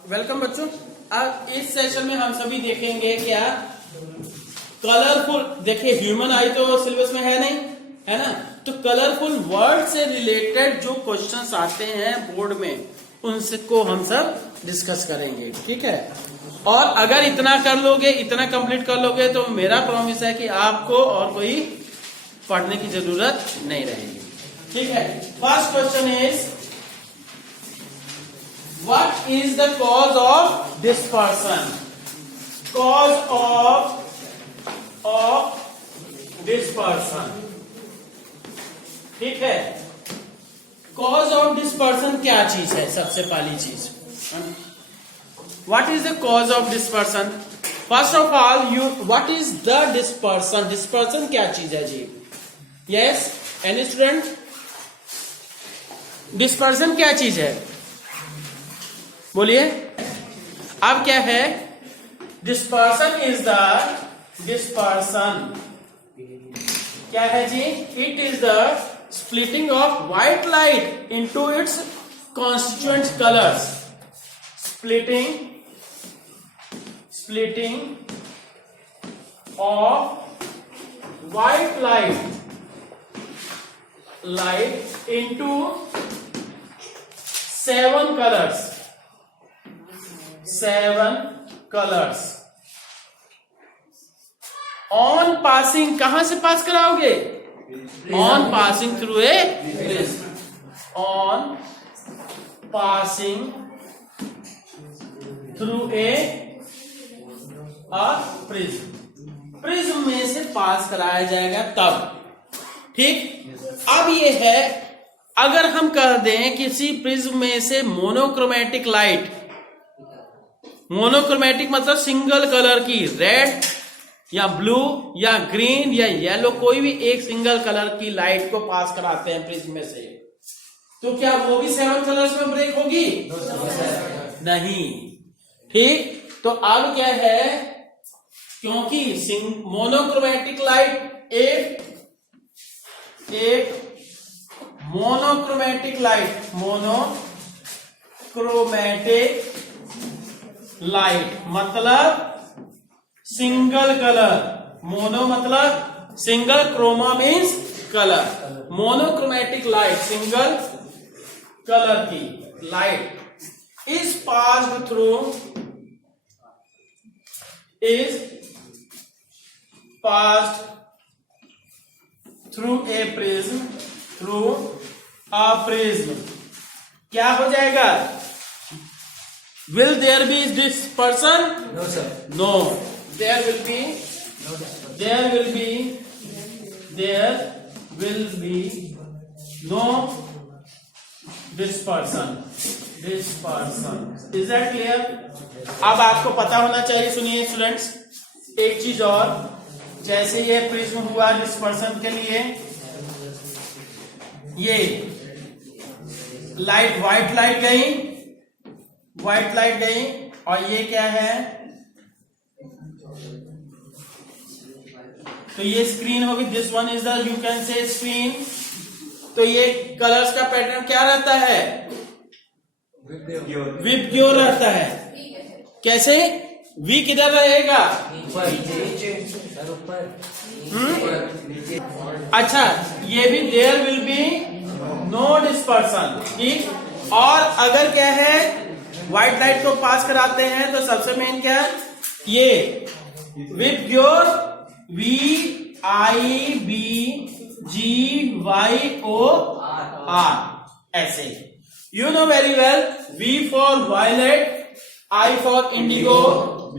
Welcome बच्चों। आज इस सेशन में हम सभी देखेंगे क्या कलरफुल। देखिए ह्यूमन आई तो सिलेबस में है नहीं, है ना। तो कलरफुल वर्ड से रिलेटेड जो क्वेश्चंस आते हैं बोर्ड में उनको हम सब डिस्कस करेंगे, ठीक है। और अगर इतना कर लोगे, इतना कंप्लीट कर लोगे तो मेरा प्रॉमिस है कि आपको और कोई पढ़ने की जरूरत नहीं रहेगी, ठीक है। First question is what is the cause of dispersion? Cause of dispersion, ठीक है। cause of dispersion क्या चीज है? सबसे पहली चीज what is the cause of dispersion? first of all what is the dispersion? dispersion क्या चीज है जी? yes any student? dispersion क्या चीज है? बोलिए। अब क्या है? डिस्पर्सन इज द डिस्पर्सन क्या है जी? It is the splitting of white light into its constituent colours. Splitting of white light into 7 colours. 7 colours on passing. कहां से पास कराओगे? On passing through a prism. On passing through a prism. Prism में से पास कराया जाएगा तब, ठीक। अब ये है, अगर हम कह दें किसी प्रिज्म में से मोनोक्रोमेटिक लाइट, मोनोक्रोमेटिक मतलब सिंगल कलर की, रेड या ब्लू या ग्रीन या येलो, कोई भी एक सिंगल कलर की लाइट को पास कराते हैं प्रिज्म में से, तो क्या वो भी 7 कलर्स में ब्रेक होगी? नहीं, ठीक। तो अब क्या है, क्योंकि मोनोक्रोमेटिक लाइट एक मोनोक्रोमेटिक लाइट मतलब सिंगल कलर। मोनो मतलब single, chroma means colour. Monochromatic light single colour की light is passed through a prism, क्या हो जाएगा? Will there be dispersion? No, sir. No. There will be no dispersion. Is that clear? अब आपको पता होना चाहिए। सुनिए स्टूडेंट्स, एक चीज और, जैसे ये प्रिज्म हुआ डिस्पर्सन के लिए, ये लाइट व्हाइट लाइट गई और ये क्या है? तो ये स्क्रीन होगी। This one is the, you can say screen. तो ये कलर्स का पैटर्न क्या रहता है? विबग्योर रहता है। कैसे? वी किधर रहेगा? अच्छा, ये भी there will be no dispersion, ठीक। और अगर क्या है, व्हाइट लाइट को पास कराते हैं तो सबसे मेन क्या है? ये विबग्योर, VIBGYOR, ऐसे। You know very well, V for violet, I for indigo,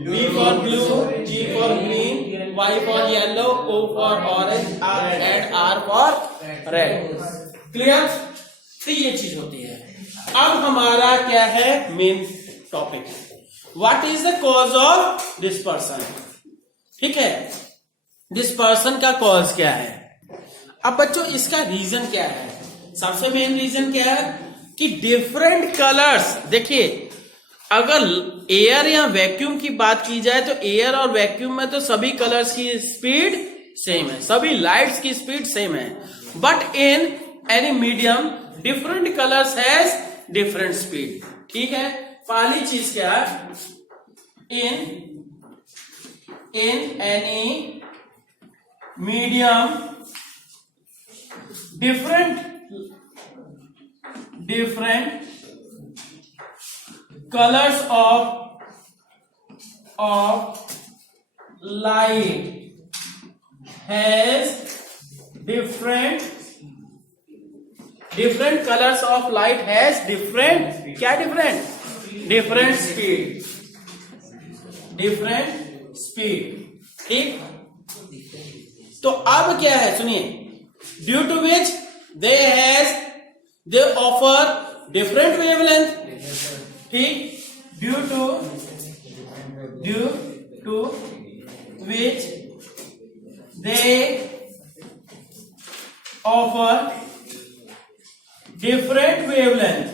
B for blue, G for green, Y for yellow, O for orange and R for red. Clear? तो ये चीज होती है। अब हमारा क्या है main topic? What is the cause of dispersion, ठीक है। डिस्पर्सन का कॉज क्या है? अब बच्चों इसका रीजन क्या है? सबसे मेन रीजन क्या है कि डिफरेंट कलर्स। देखिए, अगर एयर या वैक्यूम की बात की जाए तो एयर और वैक्यूम में तो सभी कलर्स की स्पीड सेम है, सभी लाइट्स की स्पीड सेम है, but in any medium different colours has different speed, ठीक है। पहली चीज क्या है, in any medium different colors of light has different colors of light has different speed, ठीक। तो अब क्या है सुनिए, due to which they offer different wavelength, ठीक। due to which they offer different wavelength,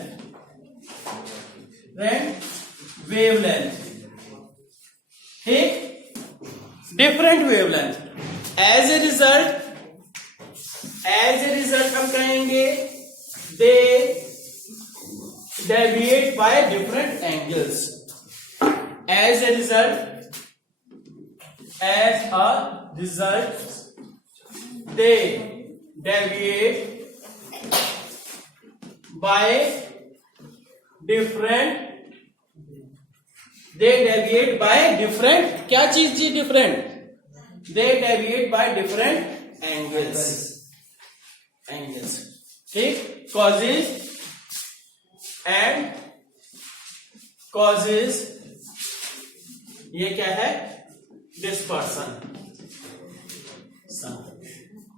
ठीक, different wavelength। as a result हम कहेंगे they deviate by different angles, as a result they deviate by different क्या चीज जी, different, they deviate by different angles, ठीक। causes ये क्या है, dispersion.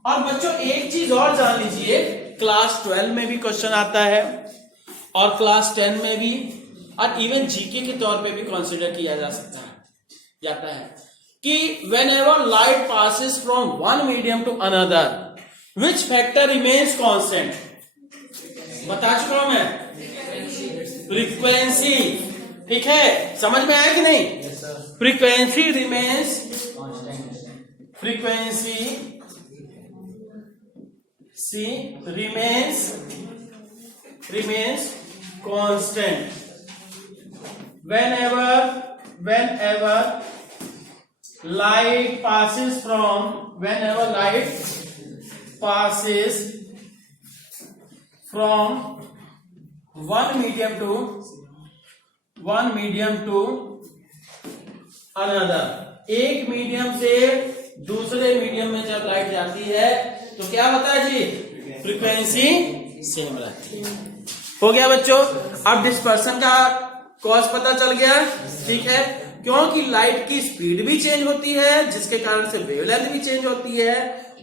और बच्चों एक चीज और जान लीजिए, क्लास 12 में भी क्वेश्चन आता है और क्लास 10 में भी, और इवन जीके के तौर पे भी कंसीडर किया जाता है कि whenever light passes from one medium to another, which factor remains constant? बता चुका हूं मैं, फ्रीक्वेंसी, ठीक है, समझ में आया कि नहीं? Frequency remains constant whenever light passes from one medium to another, एक मीडियम से दूसरे मीडियम में जब लाइट जाती है तो क्या होता है जी, फ्रीक्वेंसी सेम रहती है। हो गया बच्चों, अब डिस्पर्सन का कॉज पता चल गया, ठीक है, क्योंकि लाइट की स्पीड भी चेंज होती है जिसके कारण से वेवलेंथ भी चेंज होती है,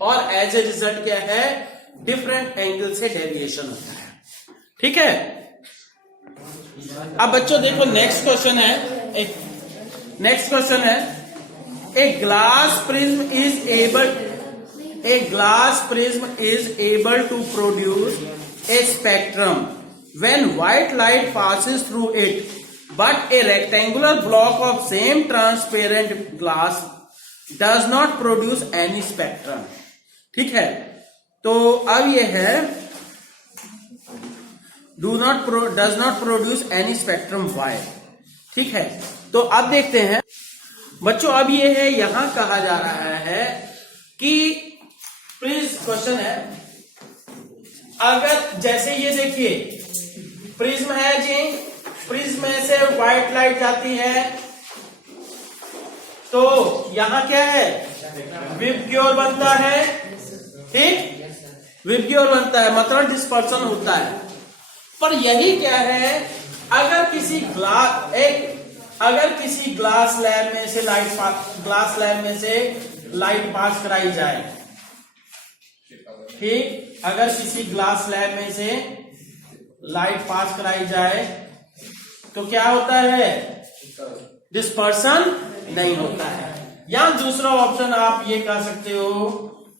और एज ए रिजल्ट क्या है, डिफरेंट एंगल से डेविएशन होता है, ठीक है। अब बच्चों देखो नेक्स्ट क्वेश्चन है, a glass prism is able to produce a spectrum when white light passes through it, but a rectangular block of same transparent glass does not produce any spectrum, ठीक है। तो अब ये है does not produce any spectrum why, ठीक है। तो अब देखते हैं बच्चों, अब ये है, यहां कहा जा रहा है कि क्वेश्चन है, अगर जैसे ये देखिए प्रिज्म है जी, प्रिज्म में से व्हाइट लाइट जाती है तो यहां क्या है, विबग्योर बनता है, ठीक, विबग्योर बनता है मतलब डिस्पर्सन होता है। पर यही क्या है, अगर किसी ग्लास स्लैब में से लाइट पास कराई जाए, ठीक, अगर किसी ग्लास स्लैब में से लाइट पास कराई जाए तो क्या होता है, डिस्पर्सन नहीं होता है। या दूसरा ऑप्शन आप ये कह सकते हो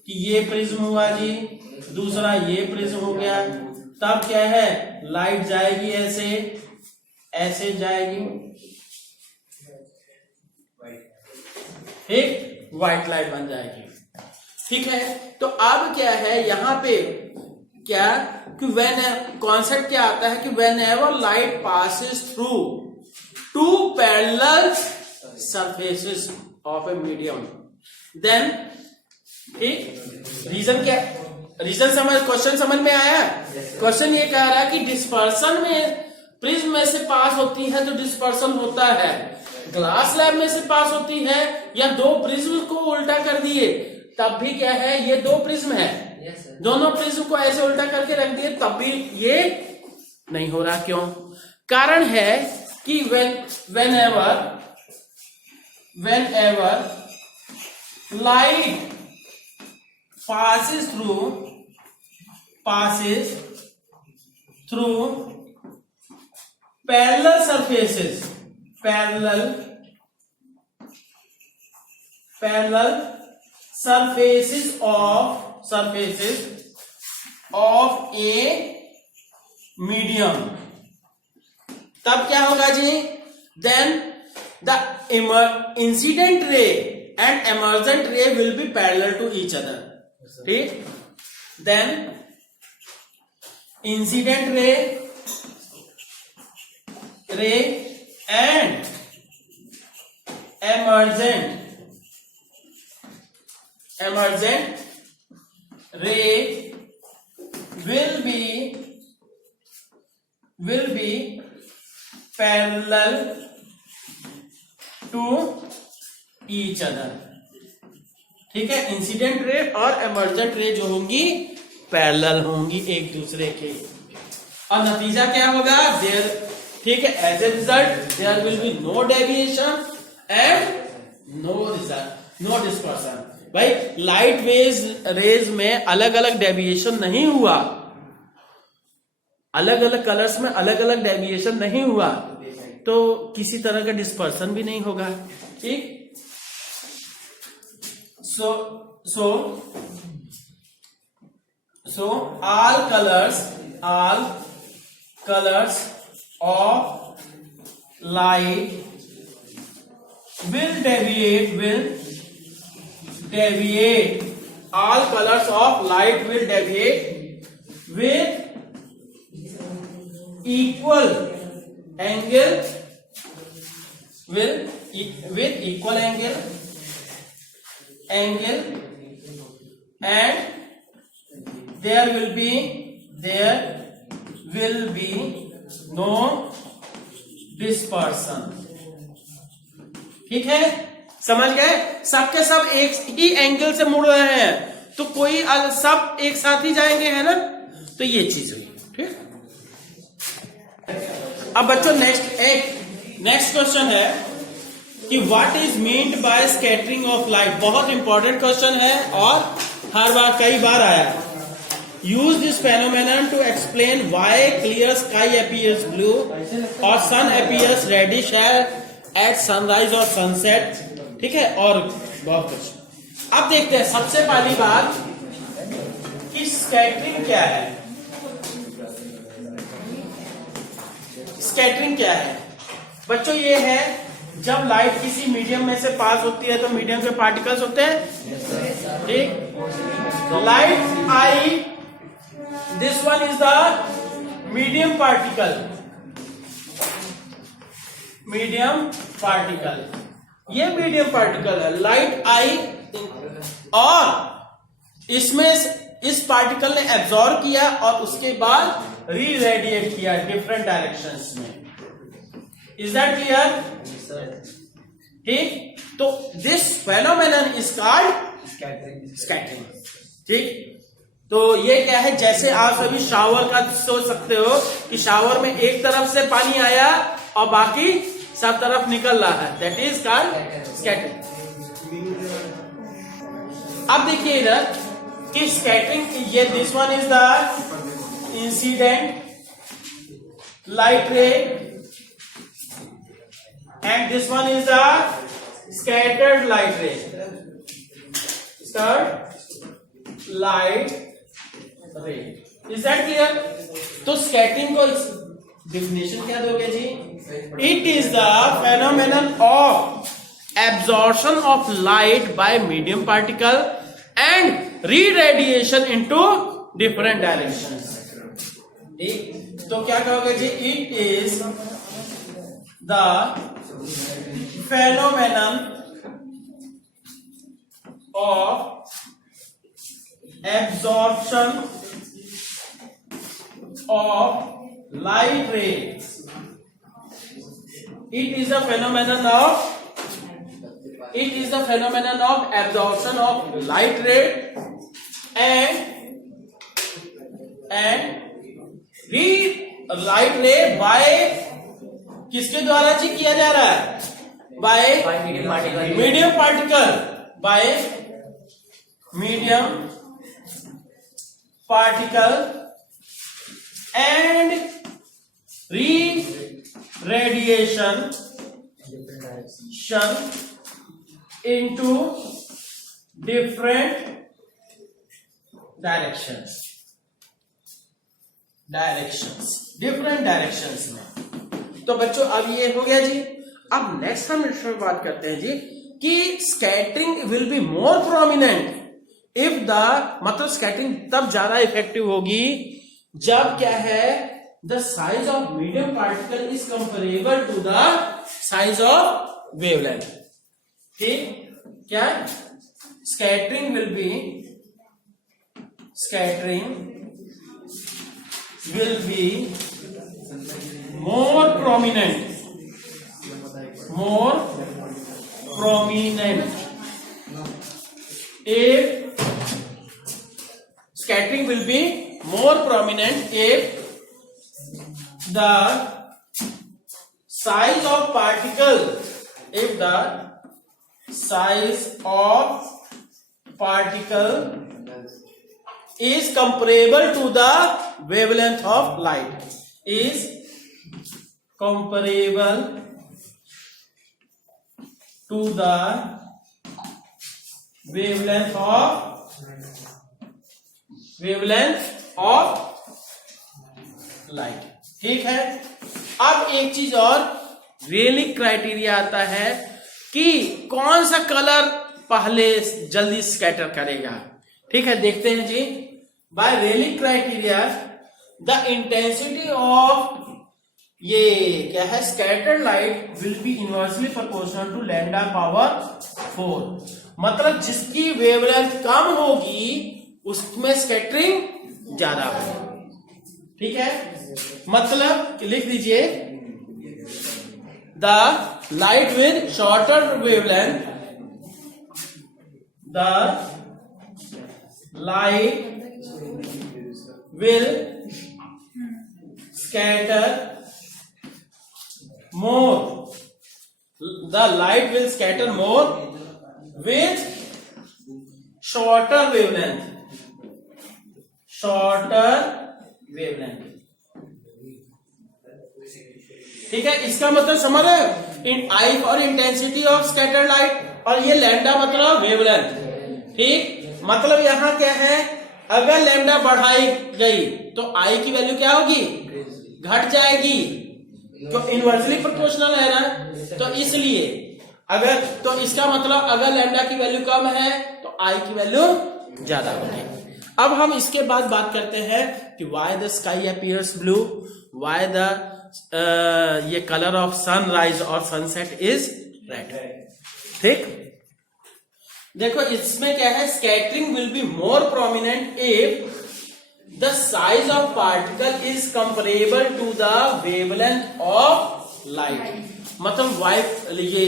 कि ये प्रिज्म हुआ जी, दूसरा ये प्रिज्म हो गया, तब क्या है, लाइट जाएगी ऐसे जाएगी, ठीक, व्हाइट लाइट बन जाएगी, ठीक है। तो अब क्या है यहां पे, क्या कि कॉन्सेप्ट क्या आता है कि whenever light passes through parallel surfaces of a medium. Then ठीक, रीजन क्या, रीजन समझ, क्वेश्चन समझ में आया? क्वेश्चन ये कह रहा है कि डिस्पर्सन में प्रिज्म में से पास होती है तो डिस्पर्सन होता है, ग्लास स्लैब में से पास होती है, या दो प्रिज्म को उल्टा कर दिए तब भी क्या है, ये दो प्रिज्म है, दोनों प्रिज्म को ऐसे उल्टा करके रख दिए तब भी ये नहीं हो रहा। क्यों? कारण है कि whenever light passes through parallel surfaces of a medium, तब क्या होगा जी? Then the incident ray and emergent ray will be parallel to each other. ठीक? Then incident ray and emergent ray will be parallel to each other। ठीक है, incident ray और emergent रे जो होंगी पैरेलल होंगी एक दूसरे के, और नतीजा क्या होगा? देयर, ठीक है, as a result there will be no deviation and no dispersion. भाई लाइट रेज में अलग अलग डेविएशन नहीं हुआ, अलग अलग कलर्स में अलग अलग डेविएशन नहीं हुआ, तो किसी तरह का डिस्पर्सन भी नहीं होगा। ठीक, so all colors of light will deviate, all colors of light will deviate with equal angle, with equal angle and there will be no dispersion। ठीक है, समझ गए? सबके सब एक ही एंगल से मुड़ रहे हैं तो कोई सब एक साथ ही जाएंगे, है ना? तो ये चीज हुई। ठीक, अब बच्चों नेक्स्ट क्वेश्चन है कि what is meant by scattering of light. बहुत इंपॉर्टेंट क्वेश्चन है और हर बार कई बार आया। Use this phenomenon to explain why clear sky appears blue और sun appears reddish at sunrise और सनसेट। ठीक है, और बहुत कुछ। अब देखते हैं सबसे पहली बात कि स्कैटरिंग क्या है। स्कैटरिंग क्या है बच्चों? ये है जब लाइट किसी मीडियम में से पास होती है तो मीडियम के पार्टिकल्स होते हैं। ठीक, light I, this one is the medium particle, ये मीडियम पार्टिकल है लाइट आई, और इसमें इस पार्टिकल ने एब्जॉर्ब किया और उसके बाद री रेडिएट किया डिफरेंट डायरेक्शंस में। Is that clear? ठीक, तो this phenomenon is called scattering. ठीक, तो ये क्या है? जैसे आप सभी शावर का सोच सकते हो कि शावर में एक तरफ से पानी आया और बाकी सब तरफ निकल रहा है, दैट इज कॉल्ड स्कैटरिंग। अब देखिए इधर कि स्कैटरिंग, ये this one is the incident light रे and this one is the scattered light ray, is that clear? तो स्कैटरिंग को डिफिनेशन क्या दोगे जी? It is the phenomenon of absorption of light by medium particle and re radiation into different directions. तो क्या कहोगे जी? It is the phenomenon of absorption of light rays. It is the phenomenon of absorption of light ray and light ray by किसके द्वारा जी किया जा रहा है? Bye medium particle, bye medium particle and radiation into different different directions में। तो बच्चों अब ये हो गया जी। अब नेक्स्ट हम इसमें बात करते हैं जी कि scattering will be more prominent if the, मतलब स्कैटरिंग तब ज्यादा इफेक्टिव होगी जब क्या है, the size of medium particle is comparable to the size of wavelength. ठीक, क्या scattering will be more prominent if scattering will be more prominent if the size of particle is comparable to the wavelength of light, is comparable to the wavelength of light। ठीक है। अब एक चीज और, relic criteria आता है कि कौन सा कलर पहले जल्दी स्कैटर करेगा। ठीक है, देखते हैं जी। By Rayleigh criteria the intensity of ये क्या है, scattered light will be inversely proportional to lambda power 4। मतलब जिसकी वेवलेंथ कम होगी उसमें स्कैटरिंग ज्यादा होगी। ठीक है, मतलब लिख दीजिए the light with shorter wavelength, the light will scatter more. The light will scatter more with shorter wavelength. ठीक है, इसका मतलब समझ रहे हो, in I for intensity of scattered light और ये लैम्डा मतलब वेवलेंथ। ठीक, मतलब यहां क्या है, अगर लैम्डा बढ़ाई गई तो आई की वैल्यू क्या होगी, घट जाएगी, जो इनवर्सली प्रोपोर्शनल है ना। तो इसलिए अगर, तो इसका मतलब अगर लैम्डा की वैल्यू कम है तो आई की वैल्यू ज्यादा होगी। अब हम इसके बाद बात करते हैं कि why the sky appears blue, why the ये कलर ऑफ सनराइज और सनसेट इज रेड। ठीक, देखो इसमें क्या है, scattering will be more prominent if the size of particle is comparable to the wavelength of light. मतलब ये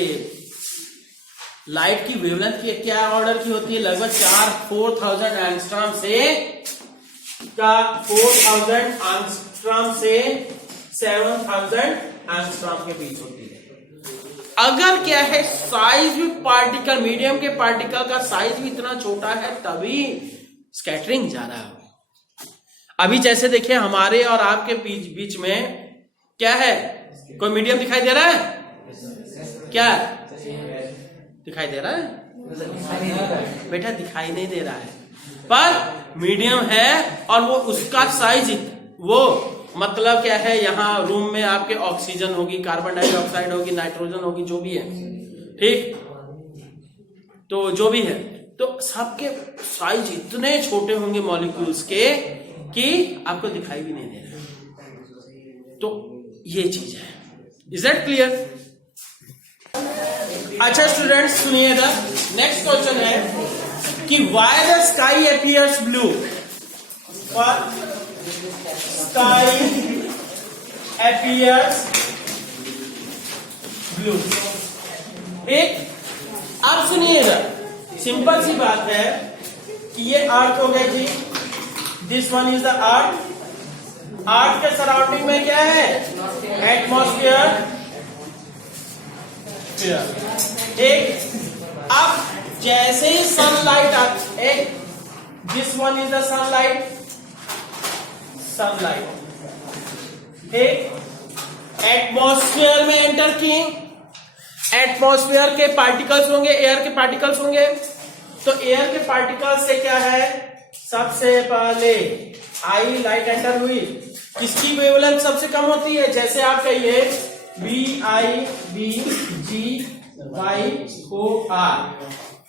लाइट की वेवलेंथ की क्या ऑर्डर की होती है, लगभग 4000 एंगस्ट्रॉम से 7000 एंगस्ट्रॉम के बीच होती है। अगर क्या है, साइज भी पार्टिकल, मीडियम के पार्टिकल का साइज भी इतना छोटा है तभी स्कैटरिंग ज्यादा है। अभी जैसे देखिए हमारे और आपके बीच में क्या है, कोई मीडियम दिखाई दे रहा है क्या, दिखाई दे रहा है बेटा, दिखाई नहीं दे रहा है, पर मीडियम है और वो उसका साइज वो मतलब क्या है, यहाँ रूम में आपके ऑक्सीजन होगी, कार्बन डाइऑक्साइड होगी, नाइट्रोजन होगी, जो भी है। ठीक, तो जो भी है तो सबके साइज इतने छोटे होंगे मॉलिक्यूल्स के कि आपको दिखाई भी नहीं दे रहा। तो ये चीज है, इज दैट क्लियर? अच्छा स्टूडेंट्स सुनिएगा, नेक्स्ट क्वेश्चन है कि why the sky appears blue. Sky appears blue. एक अब सुनिएगा, सिंपल सी बात है कि ये अर्थ हो गया जी, this one is the earth. Earth के सराउंडिंग में क्या है? एटमॉस्फेयर। एक अब जैसे ही सनलाइट एक this one is the sunlight, एक एटमॉस्फेयर में एंटर की, एटमॉस्फेयर के पार्टिकल्स होंगे, एयर के पार्टिकल्स होंगे। तो एयर के पार्टिकल्स से क्या है, सबसे पहले आई लाइट एंटर हुई, किसकी वेवलेंथ सबसे कम होती है? जैसे आप कहिए VIBGYOR,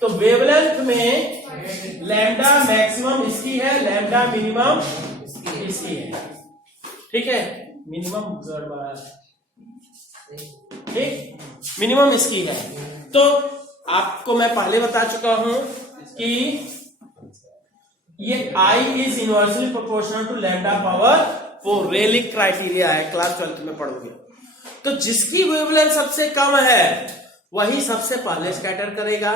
तो वेवलेंथ में लैम्डा मैक्सिमम इसकी है, लैम्डा मिनिमम इसकी है। ठीक है, मिनिमम ठीक, मिनिमम इसकी है। तो आपको मैं पहले बता चुका हूं कि ये I is inversely proportional to lambda power 4, Rayleigh criteria है, क्लास 12 में पढ़ोगे। तो जिसकी वेवलेंथ सबसे कम है वही सबसे पहले स्कैटर करेगा।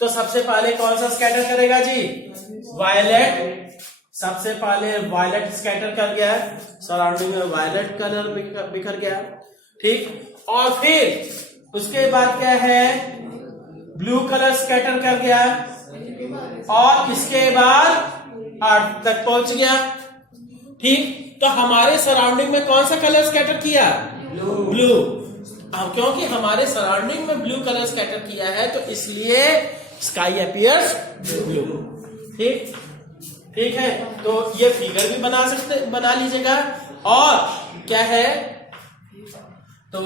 तो सबसे पहले कौन सा स्कैटर करेगा जी? वायलेट। सबसे पहले वायलेट स्कैटर कर गया, सराउंडिंग में वायलेट कलर बिखर गया। ठीक, और फिर उसके बाद क्या है, ब्लू कलर स्कैटर कर गया, और इसके बाद अर्थ तक पहुंच गया। ठीक, तो हमारे सराउंडिंग में कौन सा कलर स्कैटर किया? ब्लू। क्योंकि हमारे सराउंडिंग में ब्लू कलर स्कैटर किया है तो इसलिए स्काई अपीयर्स ब्लू। ठीक, ठीक है, तो ये फिगर भी बना लीजिएगा। और क्या है, तो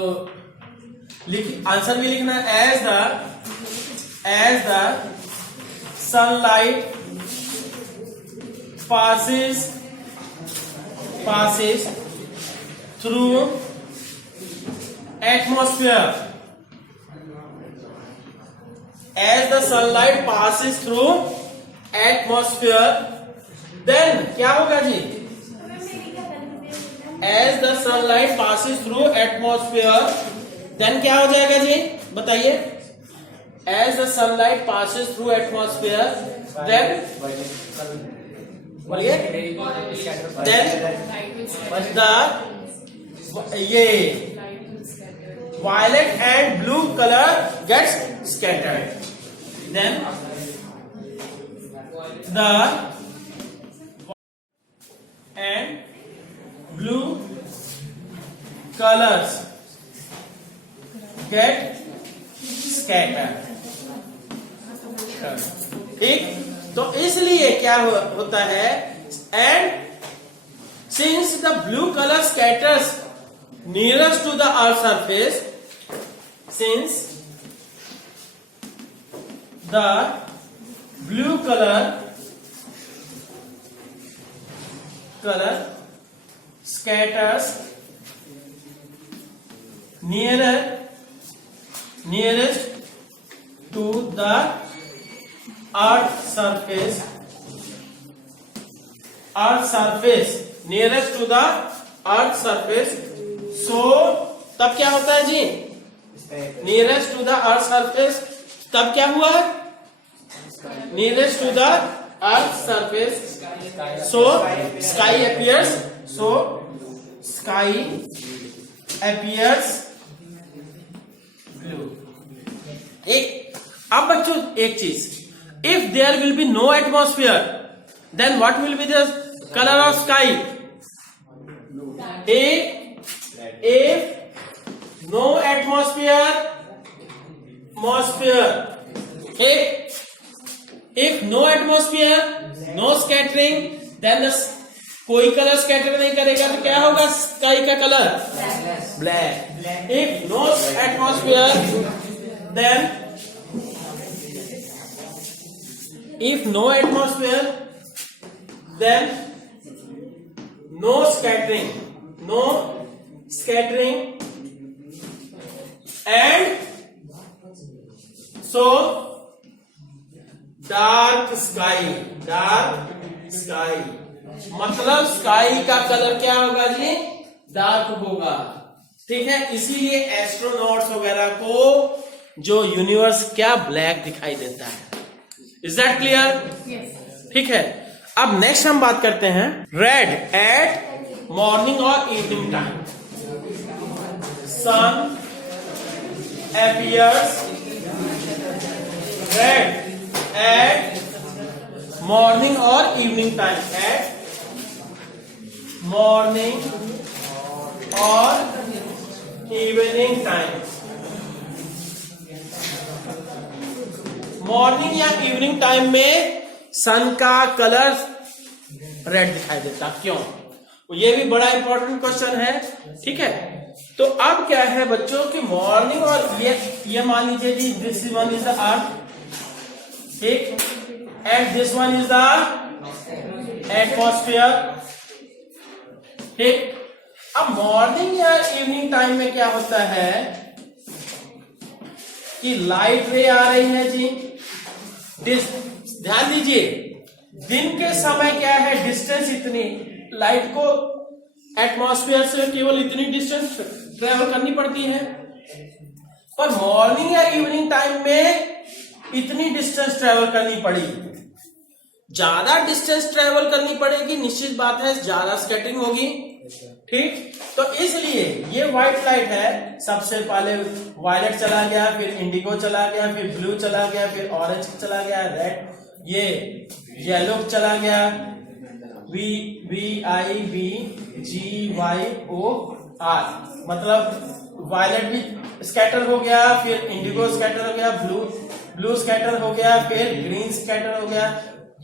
आंसर भी लिखना, as the sunlight passes through atmosphere, as the sunlight passes through atmosphere, then क्या होगा जी? as the sunlight passes through atmosphere, then क्या हो जाएगा जी? बताइए। as the sunlight passes through atmosphere, then बोलिए, then ये violet and blue color gets scattered, then the and blue colors get scattered। ठीक, तो इसलिए क्या होता है, and since the blue colour scatters nearest to the earth surface, since the blue colour scatters nearest to the earth surface, nearest to the earth surface, so तब क्या होता है जी? nearest to the earth surface, तब क्या हुआ? nearest to the earth surface, so sky appears blue। अब बच्चों एक चीज, if there will be no atmosphere, then what will be the color of sky? If no atmosphere, if no atmosphere, no scattering, then कोई colour scatter नहीं करेगा तो क्या होगा स्काई का colour? Black. if no atmosphere, then if no atmosphere, then no scattering, and so dark sky, dark sky मतलब sky का colour क्या होगा जी, डार्क होगा। ठीक है, इसीलिए एस्ट्रोनॉट्स वगैरह को जो यूनिवर्स क्या ब्लैक दिखाई देता है। Is that clear? ठीक है, अब नेक्स्ट हम बात करते हैं रेड एट मॉर्निंग और evening time. Sun appears red at morning or evening time, at morning or evening time। Morning या इवनिंग टाइम में सन का कलर रेड दिखाई देता, क्यों? ये भी बड़ा इंपॉर्टेंट क्वेश्चन है। ठीक है, तो अब क्या है बच्चों कि मॉर्निंग और ये मान लीजिए जी, this one is the earth, ठीक, and this one is the atmosphere. ठीक, अब मॉर्निंग या इवनिंग टाइम में क्या होता है कि लाइट रे आ रही है जी, ध्यान दीजिए, दिन के समय क्या है, डिस्टेंस इतनी, लाइट को एटमॉस्फेयर से केवल इतनी डिस्टेंस ट्रेवल करनी पड़ती है, पर मॉर्निंग या इवनिंग टाइम में इतनी डिस्टेंस ट्रेवल करनी पड़ी, ज्यादा डिस्टेंस ट्रेवल करनी पड़ेगी, निश्चित बात है ज्यादा स्कैटरिंग होगी। ठीक, तो इसलिए ये व्हाइट लाइट है, सबसे पहले वायलेट चला गया, फिर इंडिगो चला गया, फिर ब्लू चला गया, फिर ऑरेंज चला गया, रेड, ये येलो चला गया, VIGY मतलब वायलेट भी स्कैटर हो गया, फिर इंडिगो स्कैटर हो गया, ब्लू स्कैटर हो गया, फिर ग्रीन स्कैटर हो गया,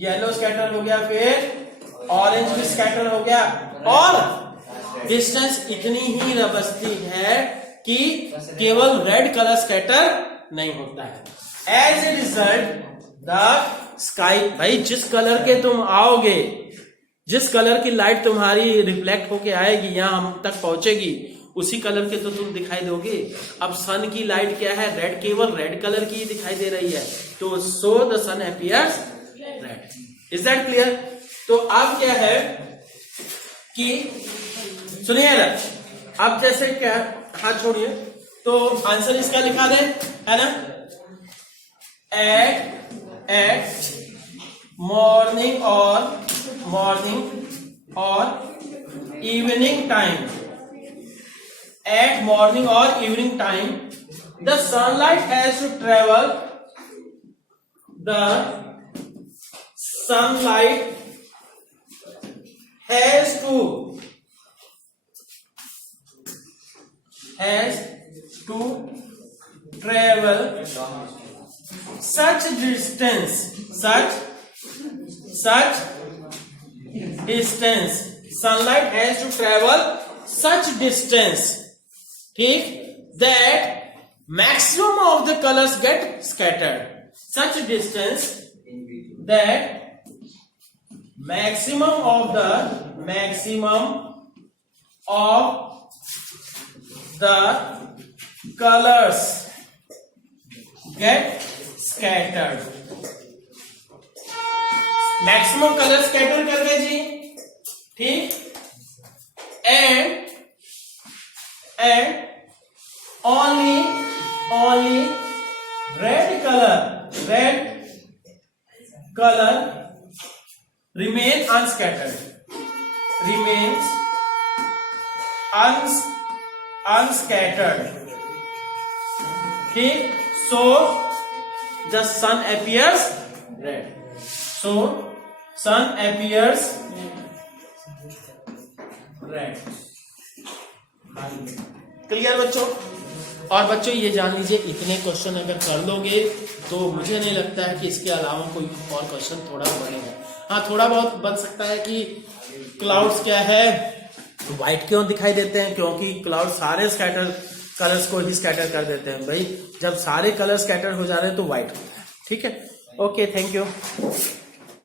येलो स्कैटर हो गया, फिर ऑरेंज भी स्कैटर हो गया, और डिस्टेंस इतनी ही रबस्ती है कि केवल रेड कलर स्कैटर नहीं होता है। As a result the sky, भाई जिस कलर के तुम आओगे, जिस कलर की लाइट तुम्हारी रिफ्लेक्ट होके आएगी, यहां हम तक पहुंचेगी, उसी कलर के तो तुम दिखाई दोगे। अब सन की लाइट क्या है, रेड, केवल रेड कलर की दिखाई दे रही है, तो so the sun appears red. Is that clear? तो अब क्या है कि सुनिए ना, अब जैसे क्या, हाथ छोड़िए, तो आंसर इसका लिखा दे, है ना, एट मॉर्निंग और इवनिंग टाइम, एट मॉर्निंग और evening time the sunlight has to travel, the sunlight has to travel such distance, sunlight has to travel such distance, ठीक, that maximum of the colors get scattered, such distance that maximum of the colors get scattered। Maximum colour scatter कर गए जी, ठीक, and only red color remains unscattered, ठीक, so the sun appears red, so sun appears red। Clear बच्चों? और बच्चों ये जान लीजिए, इतने क्वेश्चन अगर कर लोगे तो मुझे नहीं लगता है कि इसके अलावा कोई और क्वेश्चन थोड़ा बनेगा। हाँ, थोड़ा बहुत बन सकता है कि क्लाउड्स क्या है, व्हाइट क्यों दिखाई देते हैं, क्योंकि क्लाउड सारे स्कैटर कलर्स को ही स्कैटर कर देते हैं। भाई जब सारे कलर स्कैटर हो जा रहे हैं तो व्हाइट होता है। ठीक है, ओके, थैंक यू।